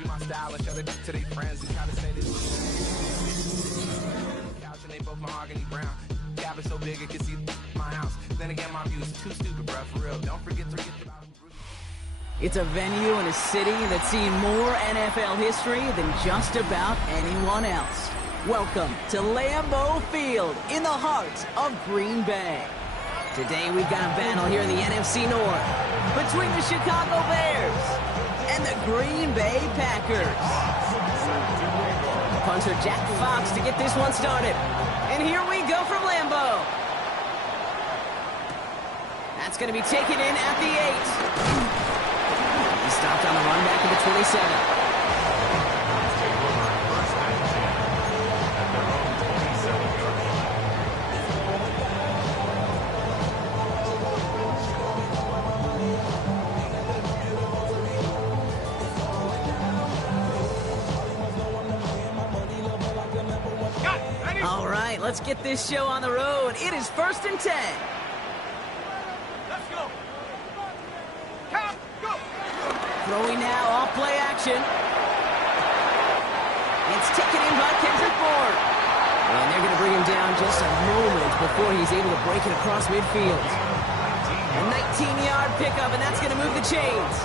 copy my style and show it to their friends and try to say this. Couch and they both mahogany brown. Cabin so big it can see my house. Then again, my view is too stupid, bro, for real. Don't forget to get about. It's a venue and a city that's seen more NFL history than just about anyone else. Welcome to Lambeau Field in the heart of Green Bay. Today we've got a battle here in the NFC North between the Chicago Bears and the Green Bay Packers. Punter Jack Fox to get this one started. And here we go from Lambeau. That's going to be taken in at the 8. He stopped on the run back at the 27. All right, let's get this show on the road. It is 1st and 10. Let's go. Count, go. Throwing now, off play action. It's taken in by Kendrick Bourne. And they're going to bring him down just a moment before he's able to break it across midfield. A 19-yard pickup, and that's going to move the chains.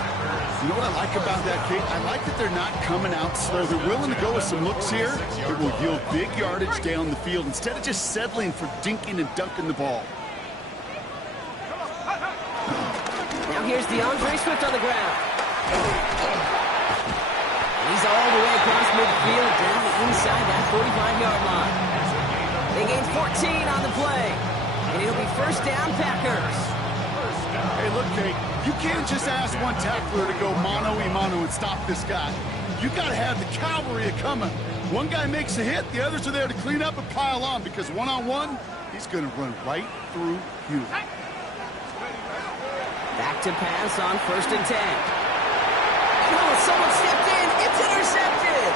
You know what I like about that, Kate? I like that they're not coming out slow. They're willing to go with some looks here. It will yield big yardage down the field instead of just settling for dinking and dunking the ball. Now here's DeAndre Swift on the ground. He's all the way across midfield down inside that 45-yard line. They gained 14 on the play, and it'll be 1st down Packers. Hey, look, Kate, you can't just ask one tackler to go mano-a-mano and stop this guy. You got to have the cavalry coming. One guy makes a hit, the others are there to clean up and pile on, because one-on-one, he's going to run right through you. Back to pass on 1st and 10. Oh, someone stepped in. It's intercepted.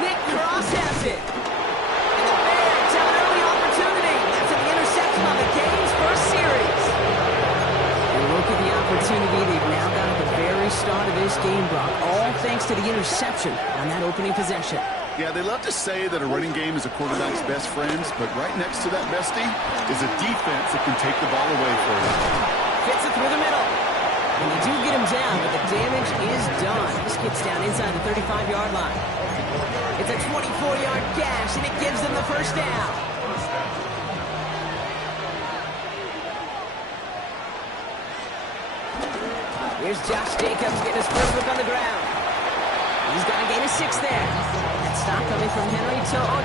Nick Cross has it. And the Bears have an early opportunity. That's an interception on the game's first series. And look at the opportunity they've now got at the very start of this game, Brock. All thanks to the interception on that opening possession. Yeah, they love to say that a running game is a quarterback's best friends, but right next to that bestie is a defense that can take the ball away from you. Fits it through the middle. And they do get him down, but the damage is done. This gets down inside the 35-yard line. It's a 24-yard gash, and it gives them the 1st down. Here's Josh Jacobs getting his first look on the ground. He's got to gain a 6 there. That stop coming from Henry To'o.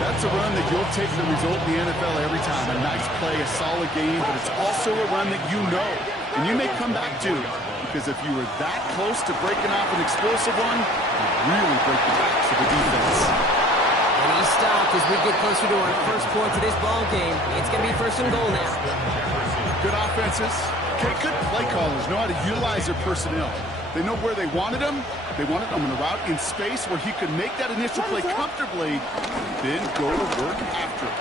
That's a run that you'll take the result in the NFL every time. A nice play, a solid game, but it's also a run that you know, and you may come back to, because if you were that close to breaking off an explosive one, you really break the backs of the defense. And he stopped as we get closer to our first point to this ball game. It's going to be 1st and goal now. Good offenses. Okay, good play callers know how to utilize their personnel. They know where they wanted him. They wanted him in a route in space where he could make that initial play comfortably, then go to work after it.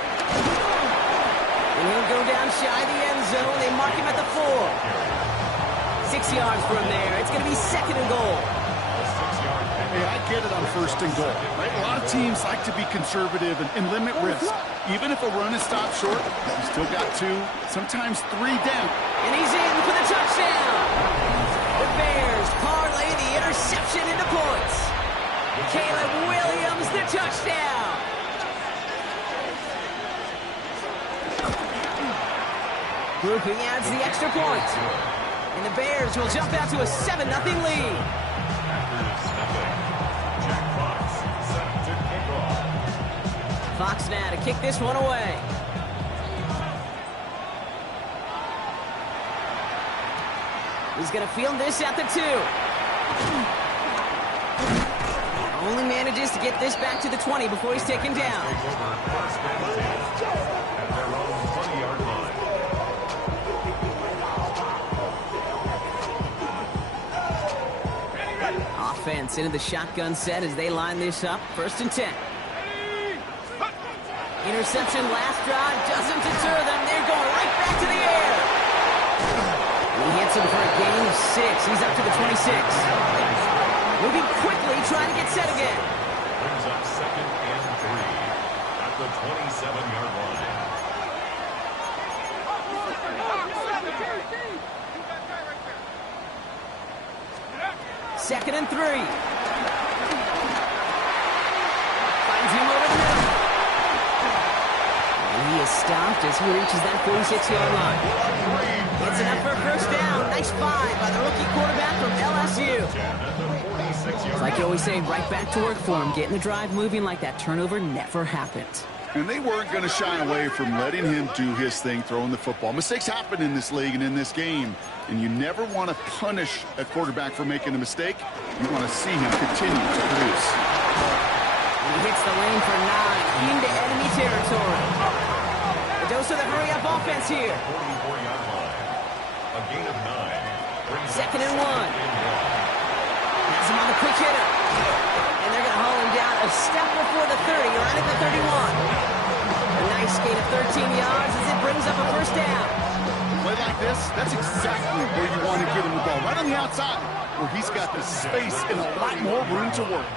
And he'll go down shy of the end zone. They mark him at the 4. 6 yards from there. It's going to be 2nd and goal. Hey, I get it on 1st and goal, right? A lot of teams like to be conservative and limit risk. Even if a run is stopped short, you still got 2, sometimes 3 down. And he's in for the touchdown. The Bears parlay the interception into points. Caleb Williams, the touchdown. Grouping adds the extra point. And the Bears will jump out to a 7-0 lead. Fox now to kick this one away. He's going to field this at the 2. Only manages to get this back to the 20 before he's taken down. Offense into the shotgun set as they line this up. 1st and 10. Interception last drive doesn't deter them. They're going right back to the air. He hits him for a gain of 6. He's up to the 26. Moving quickly, trying to get set again. Brings up 2nd and 3 at the 27-yard line. 2nd and 3. Finds him over the middle. And he is stopped as he reaches that 46-yard line. It's enough for a first down. Nice find by the rookie quarterback from LSU. It's like you always say, right back to work for him, getting the drive moving like that turnover never happened. And they weren't going to shy away from letting him do his thing, throwing the football. Mistakes happen in this league and in this game, and you never want to punish a quarterback for making a mistake. You want to see him continue to produce. He hits the lane for 9 into enemy territory. The dose of the hurry-up offense here. 44-yard line. A gain of 9. 2nd and 1. Has him on the quick hitter. And they're going to haul him down a step before the 30, right at the 31. A nice gain of 13 yards as it brings up a first down. Play like this, that's exactly where you want to get him the ball. Right on the outside, where he's got the space and a lot more room to work.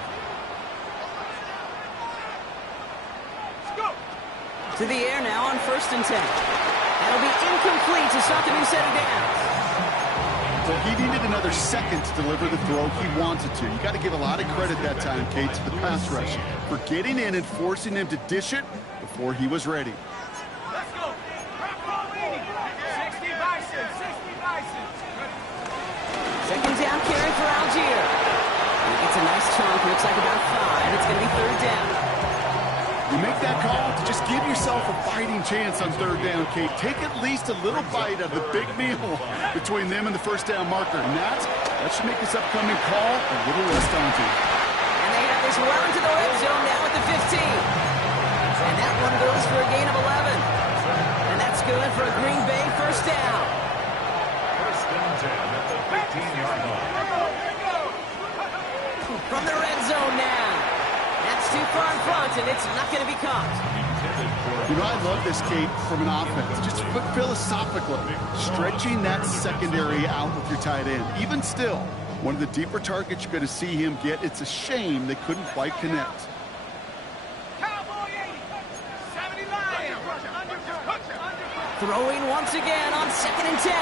To the air now on 1st and 10. That'll be incomplete to start the new set of downs. Well, he needed another second to deliver the throw he wanted to. You got to give a lot of credit that time, Kate, to the pass rush for getting in and forcing him to dish it before he was ready. Let's go. 60 Bison, 60 Bison. 2nd down carry for Algier. He gets a nice chunk, looks like about 5. It's going to be 3rd down. You make that call to just give yourself a fighting chance on 3rd down, Kate. Take at least a little bite of the big meal between them and the first down marker. And that should make this upcoming call a little less daunting. And they have this well into the red zone now at the 15. And that one goes for a gain of 11. And that's good for a Green Bay first down. 1st and 10 at the 15-yard line. From the red zone now. That's too far in front, and it's not going to be caught. You know, I love this, Kate, from an offense. Just philosophically, stretching that secondary out with your tight end. Even still, one of the deeper targets you're going to see him get. It's a shame they couldn't quite connect. Cowboy 80, 70 Lions. Throwing once again on 2nd and 10.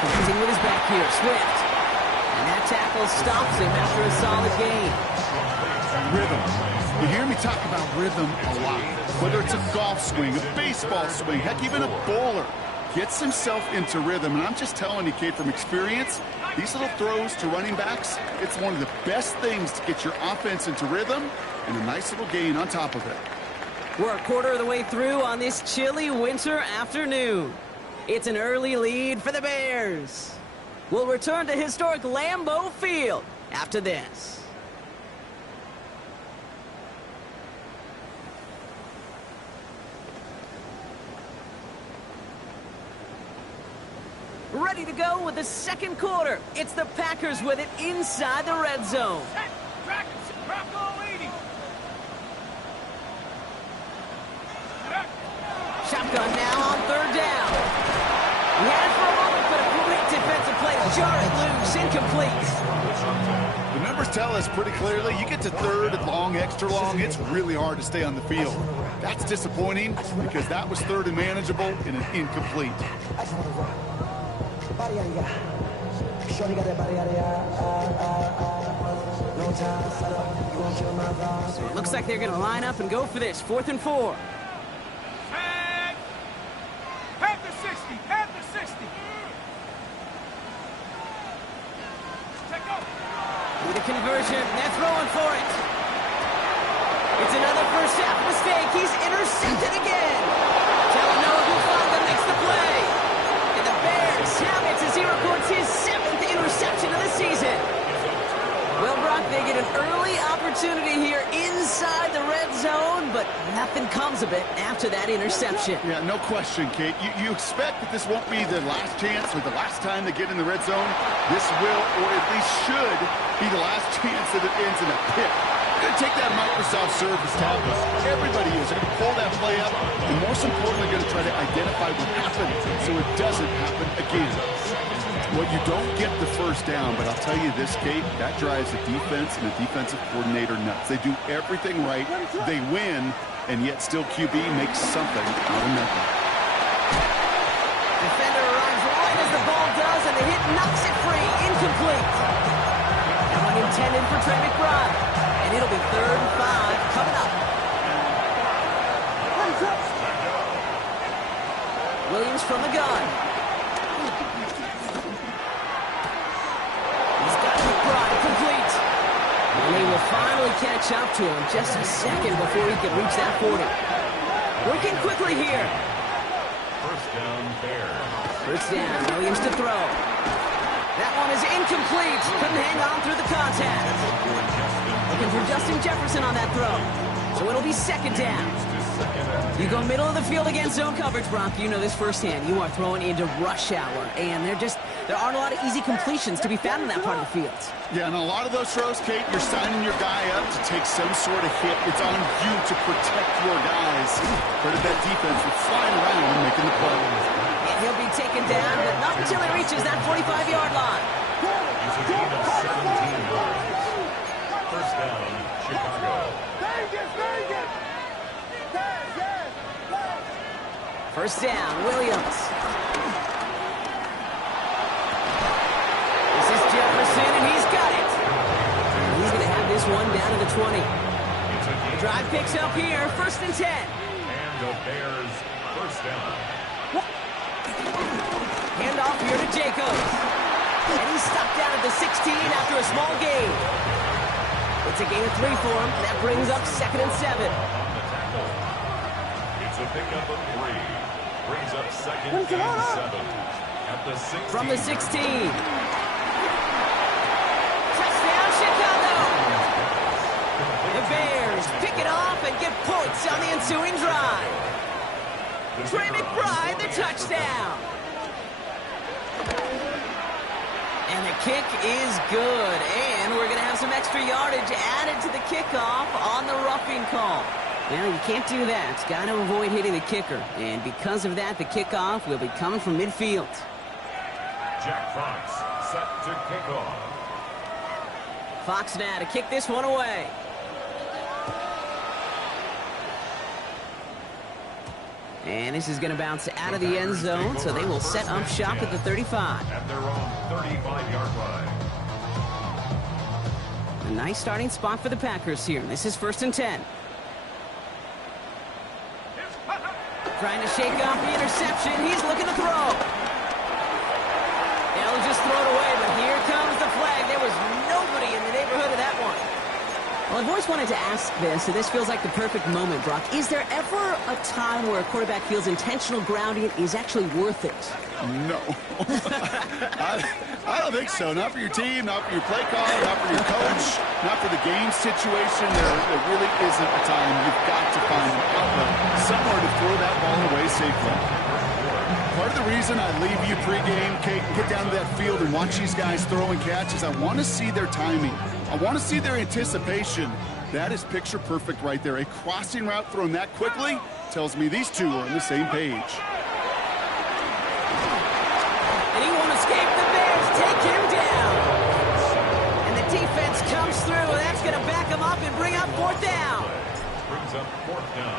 Closing with his back here, Swift. And that tackle stops him after a solid gain. Rhythm. You hear me talk about rhythm a lot. Whether it's a golf swing, a baseball swing, heck, even a bowler gets himself into rhythm. And I'm just telling you, Kate, from experience, these little throws to running backs, it's one of the best things to get your offense into rhythm and a nice little gain on top of it. We're a quarter of the way through on this chilly winter afternoon. It's an early lead for the Bears. We'll return to historic Lambeau Field after this. Ready to go with the second quarter. It's the Packers with it inside the red zone. Shotgun now on 3rd down. He had it for a moment, but a great defensive play to jar it loose, incomplete. The numbers tell us pretty clearly, you get to 3rd and long, extra long, it's really hard to stay on the field. That's disappointing because that was 3rd and manageable and an incomplete. So it looks like they're going to line up and go for this. 4th and 4. Panther 60, Panther 60. With a conversion, they're throwing for it. It's another first half mistake. He's intercepted again. Talanoa Hufanga makes the play. And the Bears have it as he records his 7th interception of the season. Well, Brock, they get an early opportunity here inside the red zone, but nothing comes of it after that interception. Yeah, no question, Kate. You expect that this won't be the last chance or the last time they get in the red zone. This will, or at least should, be the last chance that it ends in a pick. They're going to take that Microsoft Surface tablet. Everybody is. They're going to pull that play up, and most importantly, going to try to identify what happened so it doesn't happen again. Well, you don't get the first down, but I'll tell you this, Kate, that drives the defense and the defensive coordinator nuts. They do everything right, they win, and yet still QB makes something out of nothing. Defender arrives right as the ball does, and the hit knocks it free. Incomplete. That one intended for Trey McBride. And it'll be 3rd and 5 coming up. Williams from the gun. He's got McBride complete. And they will finally catch up to him just a second before he can reach that 40. Working quickly here. First down, Bears. First down, Williams to throw. That one is incomplete. Couldn't hang on through the contact. Looking for Justin Jefferson on that throw. So it'll be 2nd down. You go middle of the field against zone coverage, Brock. You know this firsthand. You are throwing into rush hour, and there aren't a lot of easy completions to be found in that part of the field. Yeah, and a lot of those throws, Kate, you're signing your guy up to take some sort of hit. It's on you to protect your guys. Part of that defense with flying around and making the play. And he'll be taken down, but not until he reaches that 45-yard line. It's a gain of 17 yards. First down, Chicago. First down, Williams. This is Jefferson, and he's got it. He's going to have this one down to the 20. The drive picks up here, 1st and 10. And the Bears first down. Handoff here to Jacobs. And he's stopped down at the 16 after a small gain. It's a gain of 3 for him. That brings up 2nd and 7. It's a pickup of 3. Brings up 2nd and 7. At the 16. From the 16. Touchdown, Chicago. The Bears pick it off and get points on the ensuing drive. Trey McBride, the touchdown. And the kick is good. And we're going to have some extra yardage added to the kickoff on the roughing call. Well, you can't do that. Got to avoid hitting the kicker. And because of that, the kickoff will be coming from midfield. Jack Fox set to kick off. Fox now to kick this one away. And this is going to bounce out of the end zone, so they will set up shop at the 35. At their own 35-yard line. A nice starting spot for the Packers here. This is 1st and 10. Trying to shake off the interception. He's looking to throw. They'll just throw it away, but here comes the flag. There was nobody in the neighborhood of that one. Well, I've always wanted to ask this, and this feels like the perfect moment, Brock. Is there ever a time where a quarterback feels intentional grounding is actually worth it? No. I don't think so. Not for your team, not for your play call, not for your coach, not for the game situation. There really isn't a time. You've got to find an outlet, somewhere to throw that ball away safely. Part of the reason I leave you pregame, Kate, and get down to that field and watch these guys throw and catch is I want to see their timing. I want to see their anticipation. That is picture perfect right there. A crossing route thrown that quickly tells me these two are on the same page. And he won't escape. The Bears take him down. And the defense comes through. That's going to back him up and bring up 4th down. Brings up 4th down.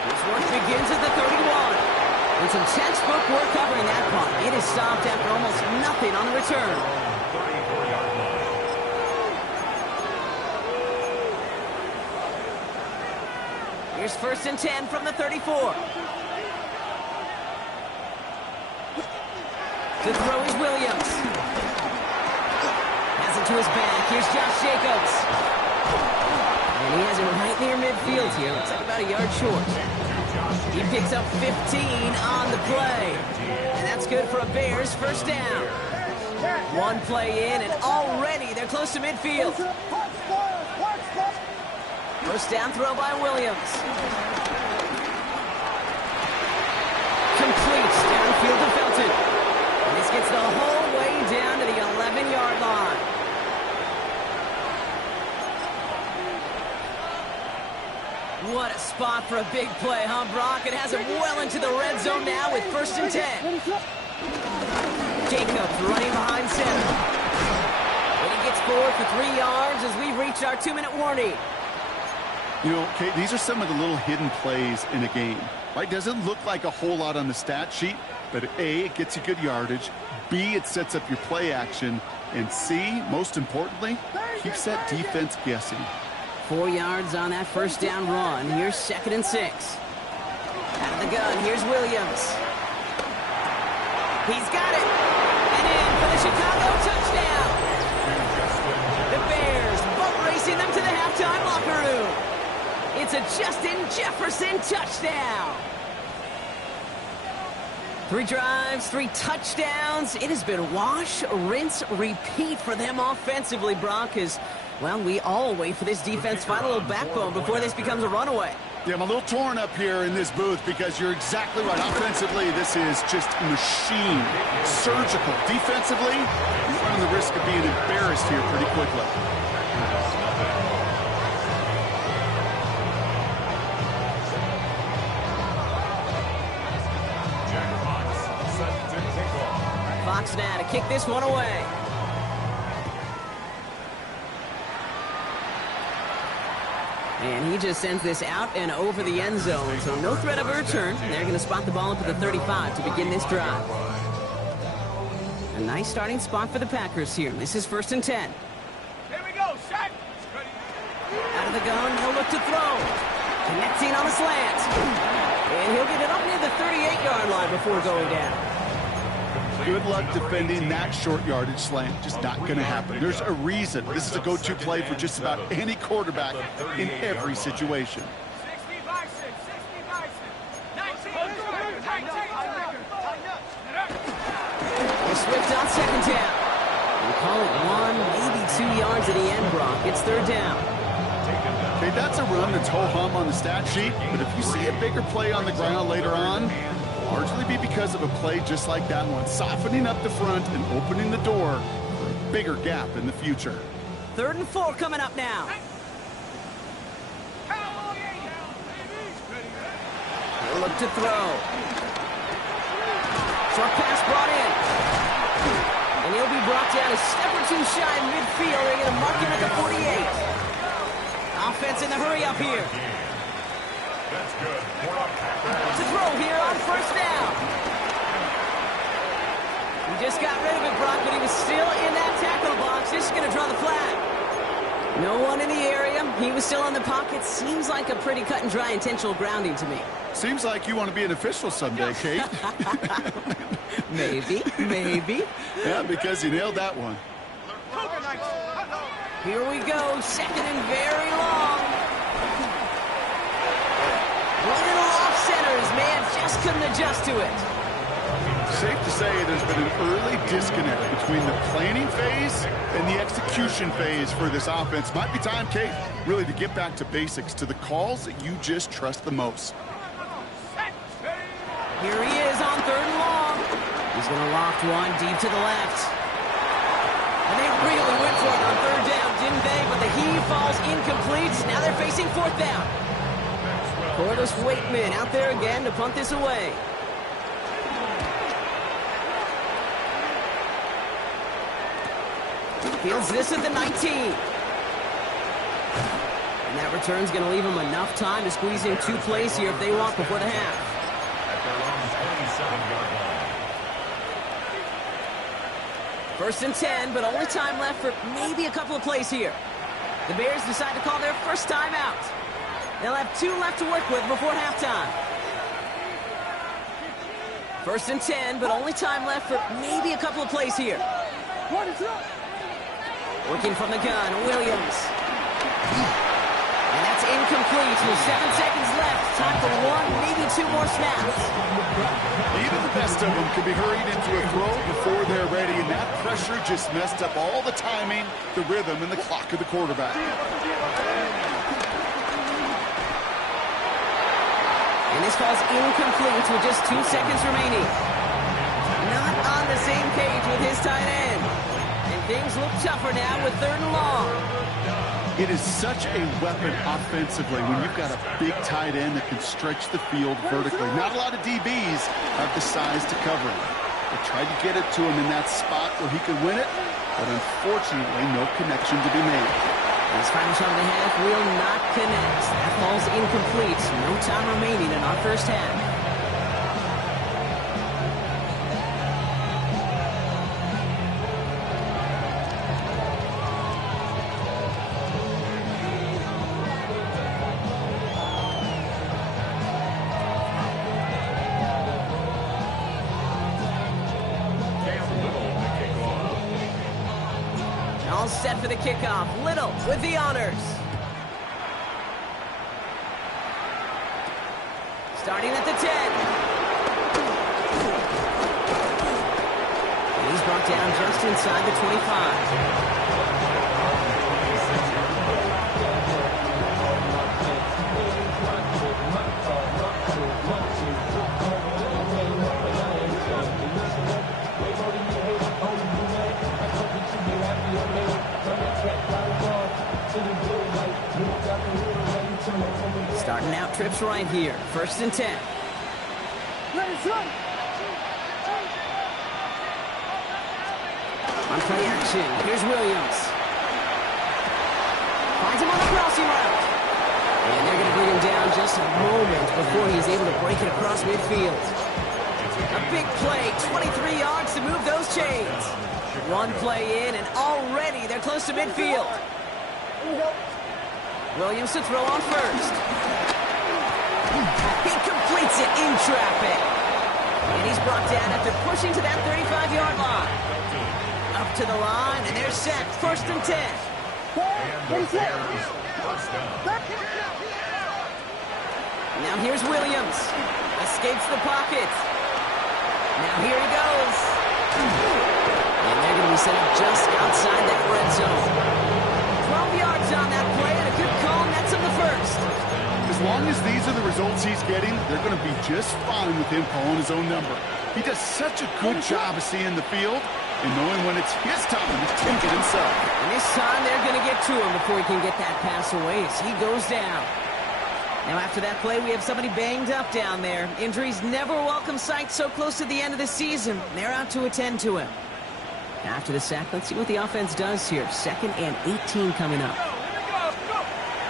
This work begins at the 31. With some textbook work covering that punt. It is stopped after almost nothing on the return. 34-yard line. Here's 1st and 10 from the 34. The throw is Williams. Has it to his back. Here's Josh Jacobs. And he has it right near midfield here. Looks like about a yard short. He picks up 15 on the play. And that's good for a Bears 1st down. One play in, and already they're close to midfield. 1st down throw by Williams. Complete downfield to Felton. And this gets the whole way down to the 11-yard line. What a spot for a big play, huh, Brock? It has him well into the red zone now with 1st and 10. Jacobs running behind center. And he gets forward for 3 yards as we've reached our 2-minute warning. You know, Kate, these are some of the little hidden plays in a game. Right? Doesn't look like a whole lot on the stat sheet, but A, it gets you good yardage. B, it sets up your play action. And C, most importantly, keeps that defense guessing. 4 yards on that 1st down run. Here's 2nd and 6. Out of the gun, here's Williams. He's got it. And in for the Chicago touchdown. The Bears boat racing them to the halftime locker room. It's a Justin Jefferson touchdown. 3 drives, 3 touchdowns. It has been wash, rinse, repeat for them offensively, Brock, as, well, we all wait for this defense to find a little backbone before this becomes a runaway. Yeah, I'm a little torn up here in this booth because you're exactly right. Offensively, this is just machine, surgical. Defensively, you're running the risk of being embarrassed here pretty quickly. Fox now to kick this one away. And he just sends this out and over the end zone. So no threat of a return. They're going to spot the ball up at the 35 to begin this drive. A nice starting spot for the Packers here. This is 1st and 10. Here we go, set. Out of the gun, he'll look to throw. Connecting on a slant. And he'll get it up near the 38-yard line before going down. Good luck defending that short yardage slant. Just not going to happen. There's a reason. This is a go-to play for just about any quarterback in every situation. 60 by 6, 60 by 6. 19. Swift on 2nd down. We'll call it 1, maybe 2 yards at the end, Brock. It's 3rd down. Okay, that's a run that's ho-hum on the stat sheet, but if you see a bigger play on the ground later on, largely be because of a play just like that one, softening up the front and opening the door for a bigger gap in the future. 3rd and 4 coming up now. He'll look to throw. Short pass brought in. And he'll be brought down a step or 2 shy in midfield. They're going to mark him at the 48. Offense in the hurry up here. To throw here on 1st down. He just got rid of it, Brock, but he was still in that tackle box. This is going to draw the flag. No one in the area. He was still in the pocket. Seems like a pretty cut and dry intentional grounding to me. Seems like you want to be an official someday, Kate. Maybe, maybe. Yeah, because you nailed that one. Here we go. 2nd and very long. Little off center. His man just couldn't adjust to it. Safe to say there's been an early disconnect between the planning phase and the execution phase for this offense. Might be time, Kate, really to get back to basics, to the calls that you just trust the most. Here he is on 3rd and long. He's going to loft one deep to the left. And they really went for it on 3rd down, didn't they? But the heave falls incomplete. Now they're facing 4th down. Cordus Waitman out there again to punt this away. Fields this at the 19. And that return's going to leave them enough time to squeeze in 2 plays here if they want before the half. First and 10, but only time left for maybe a couple of plays here. The Bears decide to call their first time out. They'll have 2 left to work with before halftime. First and 10, but only time left for maybe a couple of plays here. Working from the gun, Williams. And that's incomplete with 7 seconds left. Time for 1, maybe 2 more snaps. Even the best of them could be hurried into a throw before they're ready, and that pressure just messed up all the timing, the rhythm, and the clock of the quarterback. And this falls incomplete with just 2 seconds remaining. Not on the same page with his tight end. And things look tougher now with 3rd and long. It is such a weapon offensively when you've got a big tight end that can stretch the field vertically. Not a lot of DBs have the size to cover him. They tried to get it to him in that spot where he could win it, but unfortunately, no connection to be made. This final shot of the half will not connect. That ball's incomplete. No time remaining in our first half. All set for the kickoff. Little with the honors. Starting at the 10. And he's brought down just inside the 25. Starting out trips right here. 1st and 10. On play action, here's Williams. Finds him on the crossing route. And they're going to bring him down just a moment before he's able to break it across midfield. A big play, 23 yards to move those chains. One play in, and already they're close to midfield. Williams to throw on first. He completes it in traffic. And he's brought down after pushing to that 35-yard line. Up to the line, and they're set. 1st and 10. Now here's Williams. Escapes the pocket. Now here he goes. And they're going to be set up just outside that red zone. 12 yards on that play, and a good call nets him the first. As long as these are the results he's getting, they're going to be just fine with him calling his own number. He does such a good job of seeing the field and knowing when it's his time to take it himself. And this time they're going to get to him before he can get that pass away as he goes down. Now after that play, we have somebody banged up down there. Injuries never a welcome sight so close to the end of the season. They're out to attend to him. After the sack, let's see what the offense does here. 2nd and 18 coming up.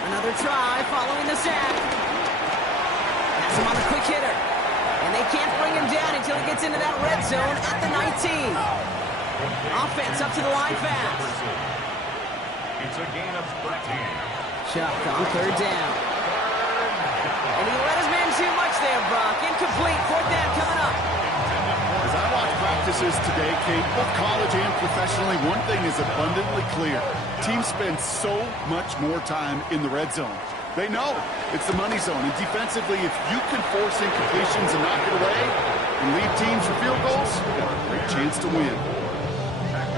Another try following the sack. Has him on the quick hitter. And they can't bring him down until he gets into that red zone at the 19. Offense up to the line fast. It's a gain of 13. Chuck on 3rd down. And he let his man too much there, Brock. Incomplete. 4th down coming up. As I watch practices today, Kate, both college and professionally, one thing is abundantly clear. Teams spend so much more time in the red zone. They know it's the money zone. And defensively, if you can force incompletions and knock it away and lead teams for field goals, you got a great chance to win.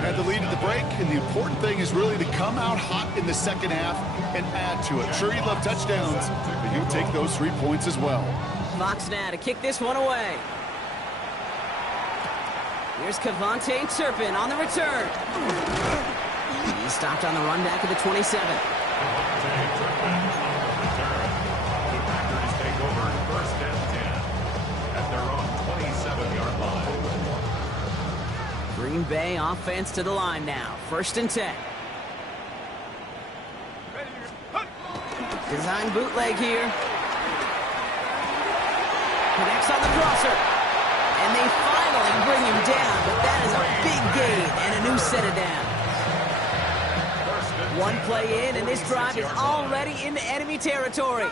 Had the lead at the break, and the important thing is really to come out hot in the 2nd half and add to it. Sure, you love touchdowns, but you'll take those 3 points as well. Fox now to kick this one away. Here's Cavante Turpin on the return. He's stopped on the run back of the 27. Packers take over 1st and 10 at their own 27-yard line. Green Bay offense to the line now. 1st and 10. Design bootleg here. Connects on the crosser. And they finally bring him down, but that is a big gain and a new set of downs. One play in, and this drive is already into enemy territory.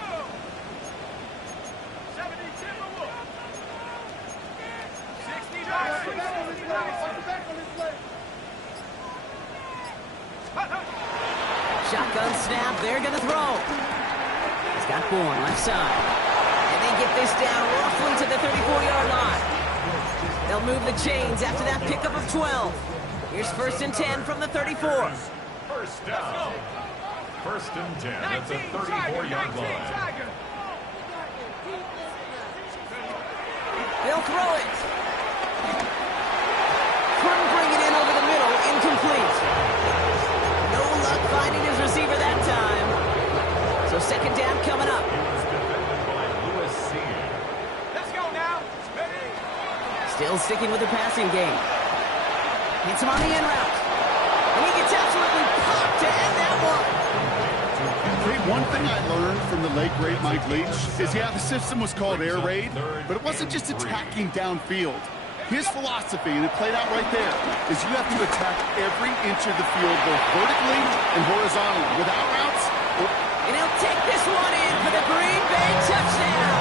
Shotgun snap, they're going to throw. He's got Bourne left side. And they get this down roughly to the 34-yard line. They'll move the chains after that pickup of 12. Here's 1st and 10 from the 34. First down. 1st and 10 at the 34-yard line. They'll throw it. Couldn't bring it in over the middle. Incomplete. No luck finding his receiver that time. second down coming up. He was defended by Lewis Senior. Let's go now. Ready? Still sticking with the passing game. Hits him on the in route. And he gets absolutely popped to end that one. Hey, one thing I learned from the late great Mike Leach is, yeah, the system was called air raid, but it wasn't just attacking downfield. His philosophy, and it played out right there, is you have to attack every inch of the field, both vertically and horizontally, without routes. And he'll take this one in for the Green Bay touchdown.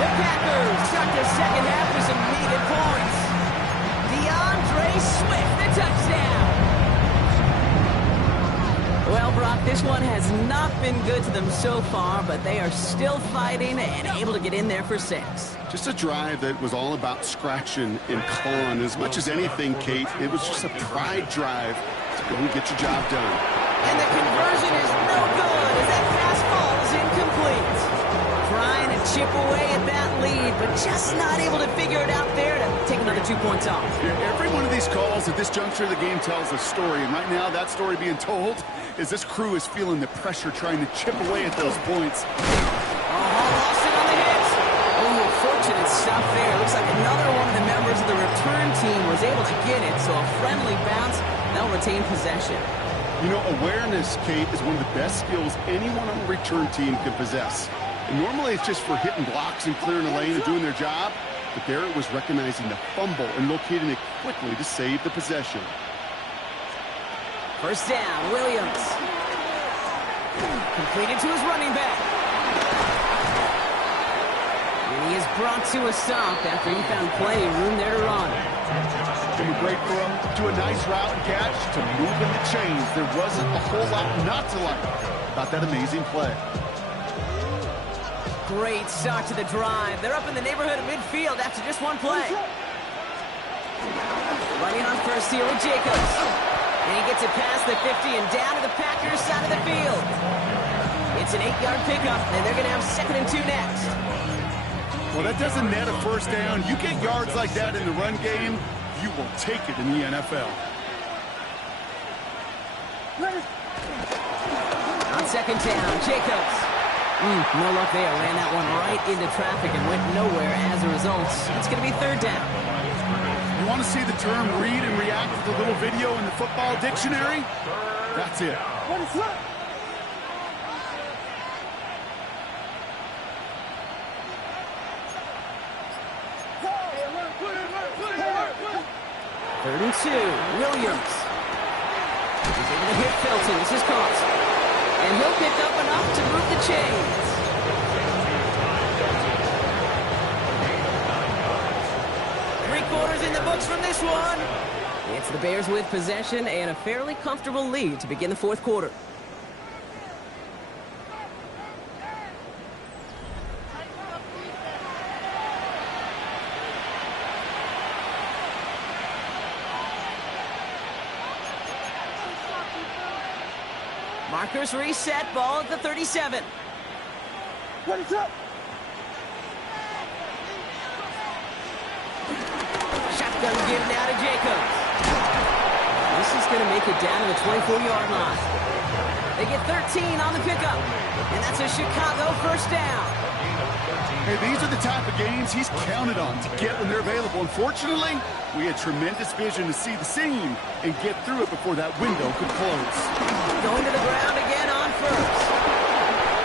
The Packers start the second half with some needed points. DeAndre Swift, the touchdown. Well, Brock, this one has not been good to them so far, but they are still fighting and able to get in there for 6. Just a drive that was all about scratching and clawing. As much as anything, Kate, it was just a pride drive to go and get your job done. And the conversion is no good as that pass falls incomplete. Trying to chip away at that lead, but just not able to figure it out there to take another 2 points off. Yeah, every one of these calls at this juncture of the game tells a story, and right now that story being told is this crew is feeling the pressure trying to chip away at those points. Lost it on the hit. Oh, fortunate stuff there. Looks like another one of the members of the return team was able to get it, so a friendly bounce. They'll retain possession. You know, awareness, Kate, is one of the best skills anyone on the return team can possess. And normally it's just for hitting blocks and clearing a lane and doing their job, but there it was recognizing the fumble and locating it quickly to save the possession. First down, Williams. Completed to his running back. And he is brought to a stop after he found plenty of room there to run. From a great throw to a nice route and catch to moving the chains. There wasn't a whole lot not to like about that amazing play. Great start to the drive. They're up in the neighborhood of midfield after just one play. Running on first here with Jacobs. And he gets it past the 50 and down to the Packers side of the field. It's an 8-yard pickup, and they're going to have 2nd and 2 next. Well, that doesn't net a first down. You get yards like that in the run game, you will take it in the NFL. On 2nd down, Jacobs. No luck there. Ran that one right into traffic and went nowhere as a result. It's going to be 3rd down. You want to see the term read and react with the little video in the football dictionary? That's it. Third and 2, Williams. He's able to hit Felton. This is caught. And he'll pick up enough to move the chains. Three-quarters in the books from this one. It's the Bears with possession and a fairly comfortable lead to begin the 4th quarter. Markers reset, ball at the 37. What is up? Shotgun given out to Jacobs. This is going to make it down to the 24-yard line. They get 13 on the pickup, and that's a Chicago first down. Hey, these are the type of games he's counted on to get when they're available. Unfortunately, we had tremendous vision to see the seam and get through it before that window could close. Going to the ground again on first.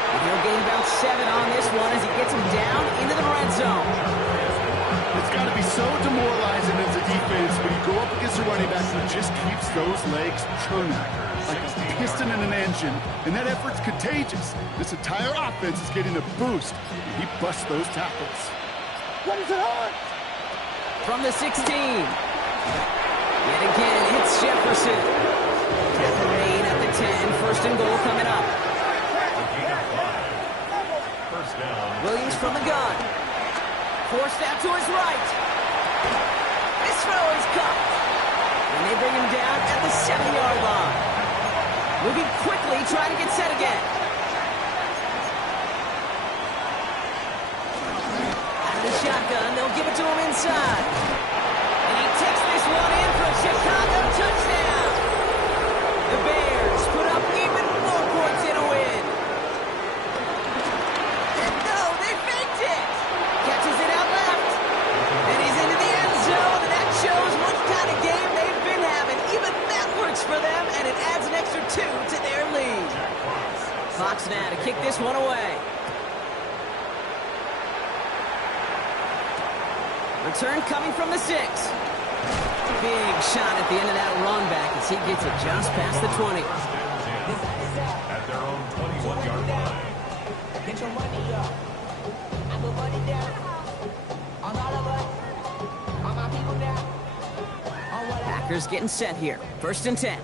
And he'll gain about 7 on this one as he gets him down into the red zone. It's got to be so demoralizing as a defense when you go up against a running back who just keeps those legs churning like a piston in an engine, and that effort's contagious. This entire offense is getting a boost, and he busts those tackles. What is it on? From the 16. Yet again, it's Jefferson. At the rain at the 10, 1st and goal coming up. First down. Williams from the gun. Forced out to his right. This throw is caught. And they bring him down at the 70-yard line. Moving quickly, trying to get set again. Out of the shotgun, they'll give it to him inside. And he takes this one in for a Chicago touchdown. The Bears put up even more points in a win. kick this one away. Return coming from the 6. Big shot at the end of that run back as he gets it just past the 20. At their own 21-yard line. Get your money up. I put money down. On all of us. On my people now. On what I Packers getting set here. 1st and 10.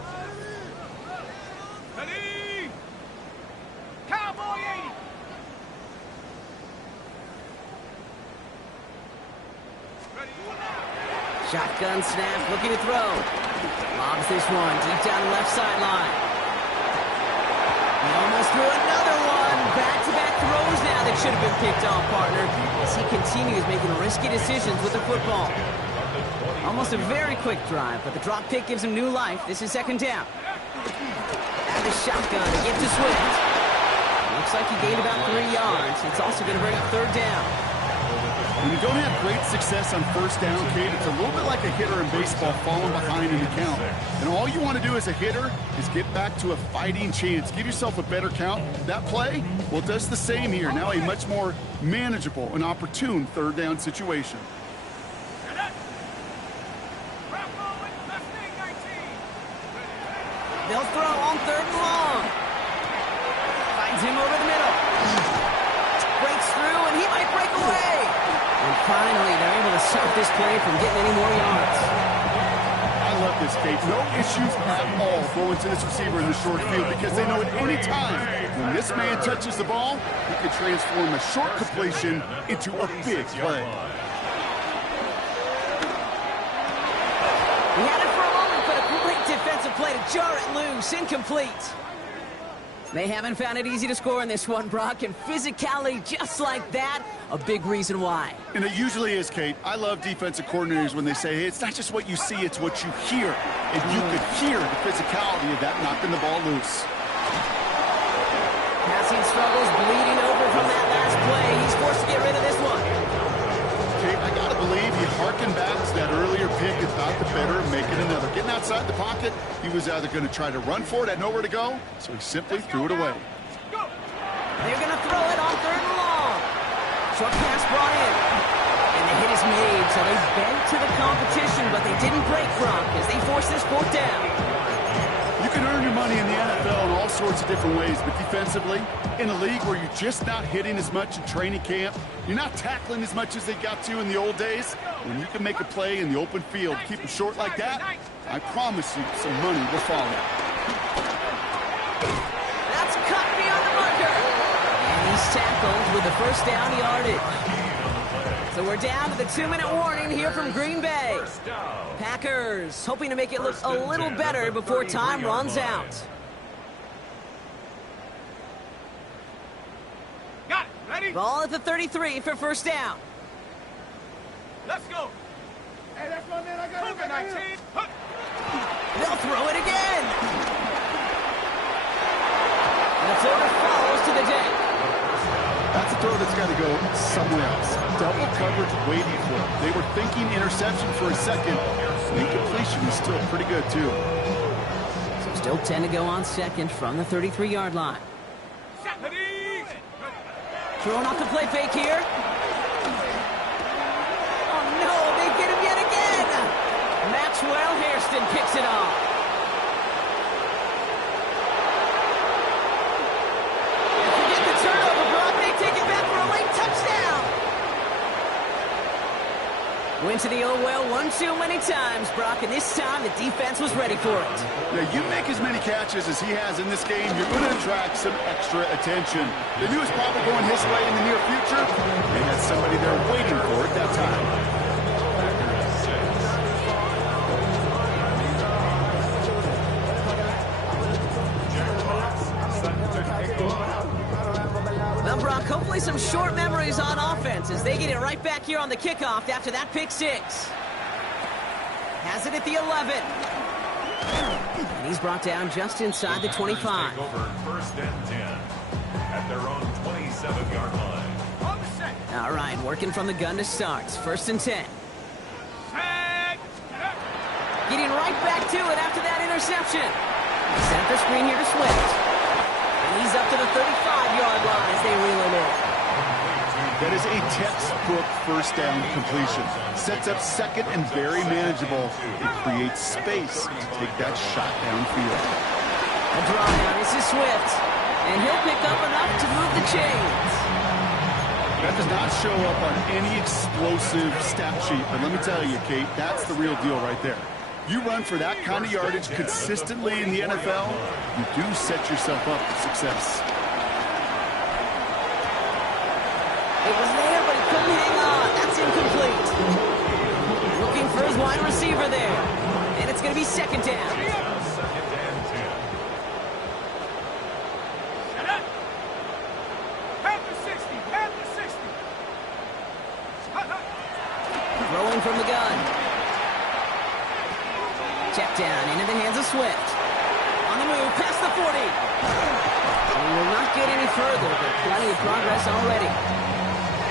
Ready? Cowboy 80. Ready? Shotgun snap, looking to throw. Lobs this one deep down the left sideline. He almost threw another one. Back-to-back throws now that should have been picked off, partner, as he continues making risky decisions with the football. Almost a very quick drive, but the drop kick gives him new life. This is 2nd down. And the shotgun to give to Swift. Looks like he gained about 3 yards. It's also going to bring up 3rd down. When you don't have great success on 1st down, Kate, it's a little bit like a hitter in baseball falling behind in the count. And all you want to do as a hitter is get back to a fighting chance. Give yourself a better count. That play, well, it does the same here. Now a much more manageable and opportune 3rd down situation. They'll throw on 3rd and long. Finds him over the middle. Breaks through, and he might break away. And finally, they're able to stop this play from getting any more yards. I love this, Kate. No issues at all going to this receiver in the short field because they know at any time when this man touches the ball, he can transform a short completion into a big play. He had it for a moment, but a great defensive play to jar it loose. Incomplete. They haven't found it easy to score in this one, Brock, and physicality just like that, a big reason why. And it usually is, Kate. I love defensive coordinators when they say, hey, it's not just what you see, it's what you hear. And you could hear the physicality of that knocking the ball loose. Passing struggles bleeding over from that last play. He's forced to get rid of this one. Kate, I gotta believe he harkened back to that earlier pick and thought the better of making another. Getting outside the pocket, he was either going to try to run for it, had nowhere to go, so he simply threw it away. They're going to throw it on 3rd and long. Short pass brought in. And the hit is made, so they bent to the competition, but they didn't break, Brock, as they force this 4th down. You can earn your money in the NFL in all sorts of different ways, but defensively, in a league where you're just not hitting as much in training camp, you're not tackling as much as they got to in the old days, when you can make a play in the open field, keep them short like that, I promise you some money will follow. That's cut beyond the marker. And he's tackled with the 1st down yardage. So we're down to the 2-minute warning here from Green Bay. Packers hoping to make it look a little better before time runs out. Got it. Ready? Ball at the 33 for 1st down. Let's go. Hey, that's my man. I got it. 19. They'll throw it again. And the throw follows to the deck. That's a throw that's got to go somewhere else. Double coverage waiting for it. They were thinking interception for a second. The incompletion is still pretty good, too. So still 10 to go on 2nd from the 33-yard line. Ready? Throwing off the play fake here. Oh, no, they get him yet again. Maxwell Hairston picks it off. And forget the turnover, Brock. They take it back for a late touchdown. Went to the oh-well one too many times, Brock, and this time the defense was ready for it. Now, you make as many catches as he has in this game, you're going to attract some extra attention. They knew it was probably going his way in the near future. They had somebody there waiting for it that time. Well, Brock, hopefully some short memories on offense as they get it right back here on the kickoff after that pick 6. Has it at the 11. And he's brought down just inside the 25. Take over 1st and 10 at their own 27-yard line. On the set. All right, working from the gun to start. 1st and 10. Set. Getting right back to it after that interception. Center screen here to Swift. he's up to the 35-yard line as they reel him in. That is a textbook first down completion. Sets up second and very manageable. It creates space to take that shot downfield. A draw now. This is Swift. And he'll pick up enough to move the chains. That does not show up on any explosive stat sheet. But let me tell you, Kate, that's the real deal right there. You run for that kind of yardage consistently in the NFL, you do set yourself up for success. It was there, but he couldn't hang on. That's incomplete. Looking for his wide receiver there. And it's going to be second down. Second and 10. Half the 60. Half the 60. Throwing from the gun. Check down into the hands of Swift. On the move, past the 40. We will not get any further, but plenty of progress already.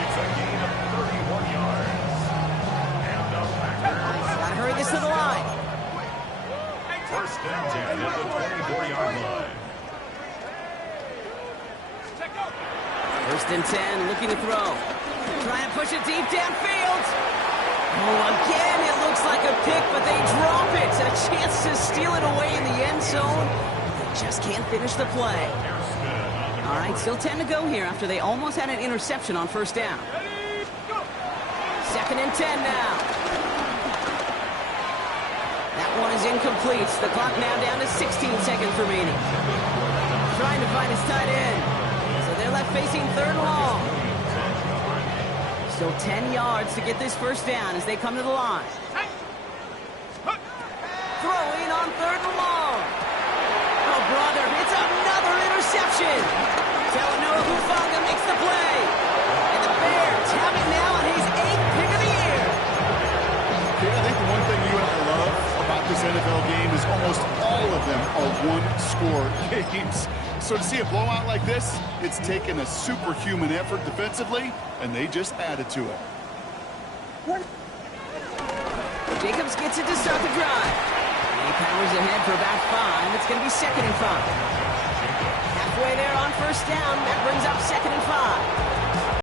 It's a gain of 31 yards. And the Packers. Gotta hurry this to the line. First and 10 at the 24-yard line. First and 10, looking to throw. Trying to push it deep downfield. Oh, again, it looks like a pick, but they drop it. A chance to steal it away in the end zone. They just can't finish the play. All right, still 10 to go here after they almost had an interception on first down. Second and 10 now. That one is incomplete. The clock now down to 16 seconds remaining. Trying to find his tight end. So they're left facing third and long. Still 10 yards to get this first down as they come to the line. Throwing on third and long. Oh, brother, it's another interception. Talanoa Hufanga makes the play. And the Bears have it now, and he's 8th pick of the year. I think the one thing you and I love about this NFL game is almost all of them are one-score games. So to see a blowout like this, it's taken a superhuman effort defensively, and they just added to it. Jacobs gets it to start the drive. He powers ahead for about 5. It's going to be second and 5. Halfway there on first down. That brings up second and 5.